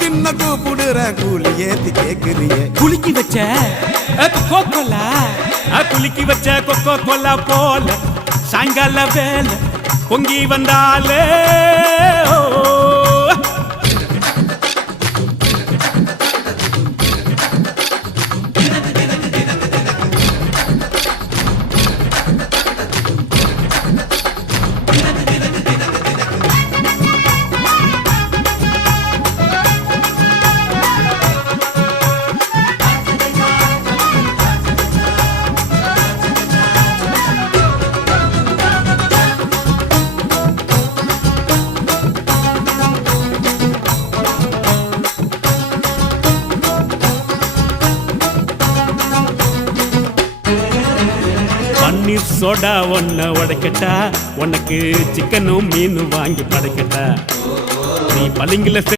தின்ன கூப்பிடுற கூலி ஏத்தி கேக்குறிய குலுக்கி வச்ச கொக்கோ கோலா குலுக்கி வச்ச கொக்கோ கோலா போல சாயங்கால வேலை பொங்கி வந்தாலே பன்னீர் சோடா ஒன்ன உடைக்கட்டா உனக்கு சிக்கனும் மீனும் வாங்கி படைக்கட்டா நீ பளிங்கில